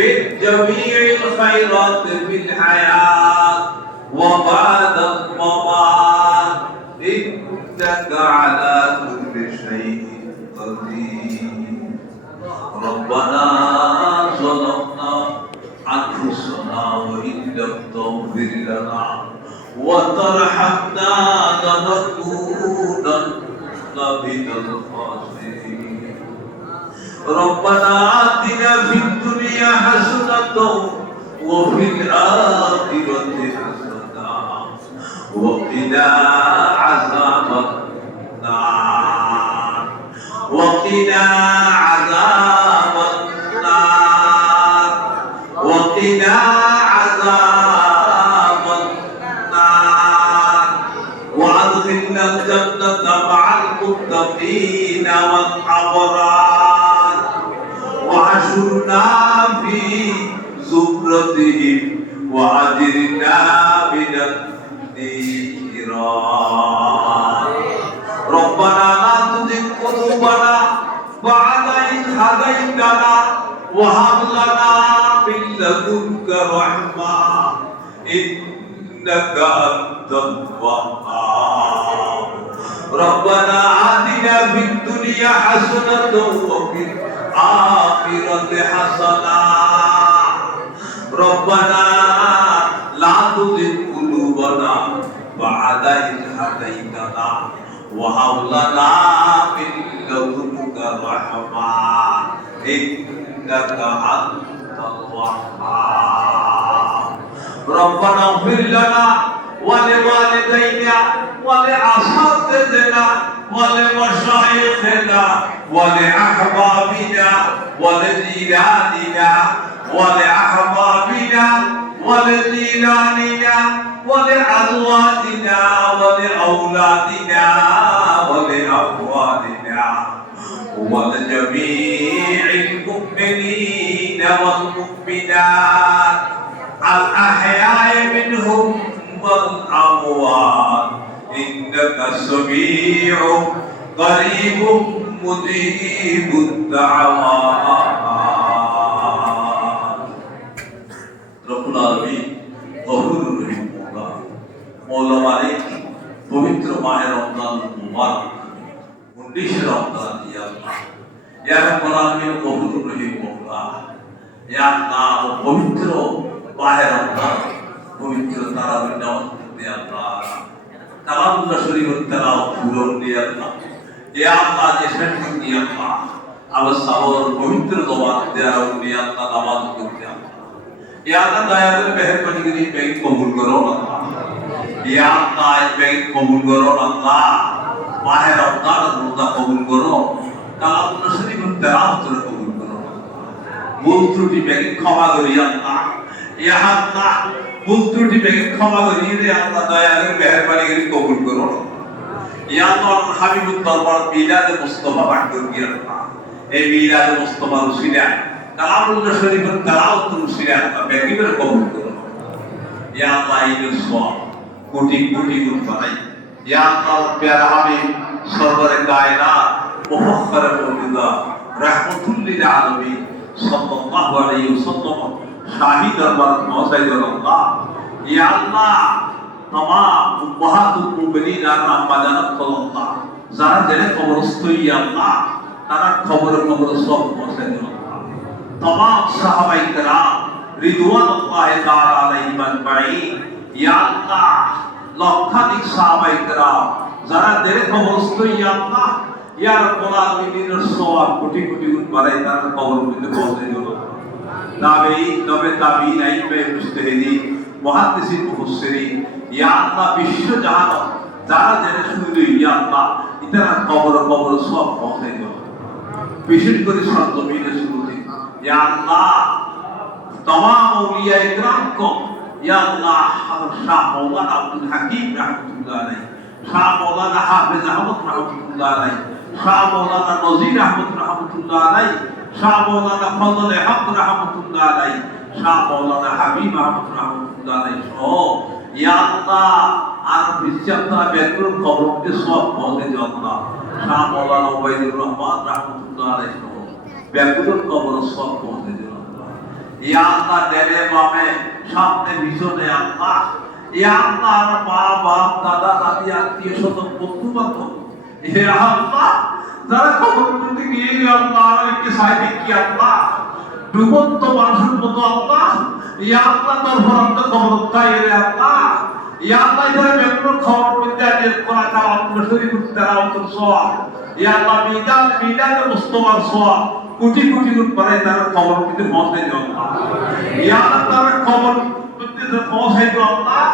بجميع الخيرات في الحياة وبعد الممات إنك على كل شيء قدير ربنا ظلمنا أنفسنا وإن لم تغفر لنا وترحمنا لنكونن من الخاسرين ربنا آتنا في الدنيا حسنة وفي الآخرة حسنة وقنا عذاب النار وقنا عذاب النار وقنا عذاب النار وأدخلنا الجنة مع المتقين والأبرار وحشرنا في زمرتهم وأجرنا من النيران ربنا لا تزغ قلوبنا بعد إذ هديتنا وهب لنا من لدنك رحمة إنك أنت الوهاب ربنا آتنا في الدنيا حسنة وفي الآخرة حسنة ربنا لا تزغ قلوبنا بعد إذ هديتنا وهب لنا من لدنك رحمة إنك أنت الوهاب ربنا اغفر لنا ولوالدينا ولأساتذتنا ولمشايخنا ولأحبابنا ولجيراننا ولأحبابنا ولجيراننا ولأزواجنا ولأولادنا ولأموالنا ولجميع المؤمنين والمؤمنات الأحياء منهم والأموات إنك سميع قريب مجيب الدعوات رب العالمين غفور رحيم মওলা মালিক পবিত্র মাহে রমজান মুবারক 19 রমজান ইয়া আল্লাহ ইয়া রাব্বুল আলামিন গফুর রহিম মওলা ইয়া আল্লাহ পবিত্র মাহে রমজান পবিত্র তারাবির নামাজ পড়তে আল্লাহ কালামুল্লাহ শরীফের তেলাওয়াত পূরণ দিয়ে আল্লাহ ইয়া আল্লাহ যে শেষ দিয়ে আল্লাহ আবার সাবর পবিত্র দোয়া দেয়া উনি আল্লাহ নামাজ পড়তে আল্লাহ ইয়া আল্লাহ দয়া করে মেহেরবানি করে বেগ কবুল করো আল্লাহ ইয়া আল্লাহ বেগ কবুল করো আল্লাহ মাহে রমজান রোজা কবুল করো কালামুল্লাহ শরীফের তেলাওয়াত কবুল করো ভুল ত্রুটি বেগ ক্ষমা করি আল্লাহ ইয়া আল্লাহ ভুল ত্রুটি বেগে ক্ষমা করি রে আল্লাহ দয়া করে মেহেরবানি করে কবুল করো ইয়া আল্লাহ হাবিবুর দরবার মিলাদে মুস্তাফা পাঠ করি আল্লাহ এই মিলাদে মুস্তাফা রসিলা কালামুল্লাহ শরীফের তেলাওয়াত রসিলা আল্লাহ বেগে করে কবুল করো ইয়া আল্লাহ এই সওয়াব কোটি কোটি গুণ বাড়াই ইয়া আল্লাহ প্যারা হাবিব সরবরে কায়নাত মুফাখখার মওজুদা রাহমাতুল লিল আলামিন সাল্লাল্লাহু আলাইহি ওয়াসাল্লাম শাহী দরবার পৌঁছাই দিও আল্লাহ ইয়া আল্লাহ तमाम উম্মাহাতুল মুমিনিন আর আম্মা জানাত আল্লাহ যারা জেনে কবরস্থ ইয়া আল্লাহ তারা খবর সব পৌঁছাই দিও আল্লাহ तमाम সাহাবায়ে কেরাম রিদওয়ানুল্লাহি তাআলা আলাইহিম আজমাইন ইয়া আল্লাহ লক্ষাধিক সাহাবায়ে কেরাম যারা জেনে কবরস্থ ইয়া আল্লাহ ইয়া রাব্বুল আলামিনের সওয়াব কোটি কোটি গুণ বাড়াই তার কবরগুলোতে পৌঁছাই দিও তাবেঈন তাবেঈন আইমে মুজতাহিদিন মুহাদ্দিসিন মুফাসসিরিন ইয়া আল্লাহ বিশ্ব জাহান যারা জেনে শুনলো ইয়া আল্লাহ ইতারা কবর সব পৌঁছাই দাও বিশেষ করে সরজমিনে শুরুতে ইয়া আল্লাহ तमाम औलिया इकराम को या अल्लाह शाह मौलाना अब्दुल हकीम रहमतुल्लाह अलैह शाह मौलाना हाफिज अहमद रहमतुल्लाह अलैह शाह मौलाना नजीर अहमद रहमतुल्लाह अलैह शाह मौलाना फजल हक रहमतुल्लाह अलैह शाह मौलाना हबीब अहमद रहमतुल्लाह अलैह सो या अल्लाह আর বিশ্বতা বেকুল কবরকে সব পৌঁছে আল্লাহ শাহ মওলানা ওবাইদুর রহমান রাহমাতুল্লাহ আলাইহি বেকুল কবর সব পৌঁছে আল্লাহ ইয়া আল্লাহ ডানে বামে সামনে পিছনে আল্লাহ, ইয়া আল্লাহ মা বাপ দাদা দাদি আত্মীয় স্বজন বন্ধু বান্ধব, ইয়া আল্লাহ যারা কবর করতে গিয়ে আল্লাহ আমাকে সাইডে কি আল্লাহ ডুবন্ত মানুষের মতো আল্লাহ, ইয়া আল্লাহ তোর ভরন্ত কবর তাই রে আল্লাহ, ইয়া আল্লাহ যারা বেগুন খবর করতে আজ কোরআন তালাওয়াত করে তেলাওয়াত সোয়া, ইয়া আল্লাহ মিজান মুস্তফার সোয়া কোটি কোটি গুণ করে তার খবর করতে পৌঁছে দাও আল্লাহ, ইয়া আল্লাহ তার খবর করতে পৌঁছে দাও আল্লাহ,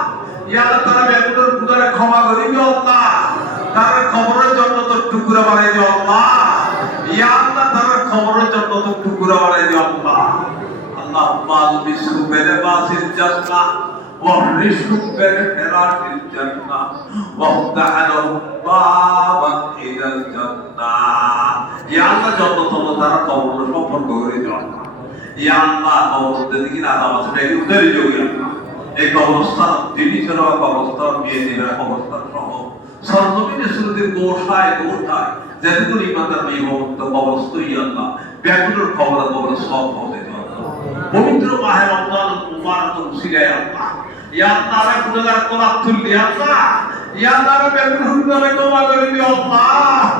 ইয়া আল্লাহ তার বেগুনের গুনাহে ক্ষমা করে দিও আল্লাহ, তার খবরের জন্য তো টুকরা বানাই দিও আল্লাহ, ইয়া আল্লাহ তার খবরের জন্য তো টুকরা বানাই দিও আল্লাহ। আল্লাহুম্মা আলবিসহু বিলিবাসিল জান্নাহ ওয়াহরিসহু বিফিরাশিল জান্নাহ ওয়াফতাহ লাহু বাবান ইলাল জান্নাহ। ইয়া আল্লাহ যত তত তারা কবর সম্পর্ক করে দিও আল্লাহ, ইয়া আল্লাহ কবর দিকে না আদাব আছে এই উদ্ধারি দিও আল্লাহ, এই কবরস্থান দিদি ছিল কবরস্থান মেয়ে দিবেন কবরস্থান সহ সরজমিনে সুরদের গোশায় যেগুলো ইমানদার মেয়ে ভক্ত কবরস্থ আল্লাহ ব্যাগুলোর খবর কবর সব হতে দিও আল্লাহ। পবিত্র মাহে রমজান মুবারক উসিলায় আল্লাহ, ইয়া আল্লাহ গুনাহগার কোরআন তুল দিয়া আল্লাহ, ইয়া আল্লাহ বেগুন হুকুমে তোমার করে দিও আল্লাহ।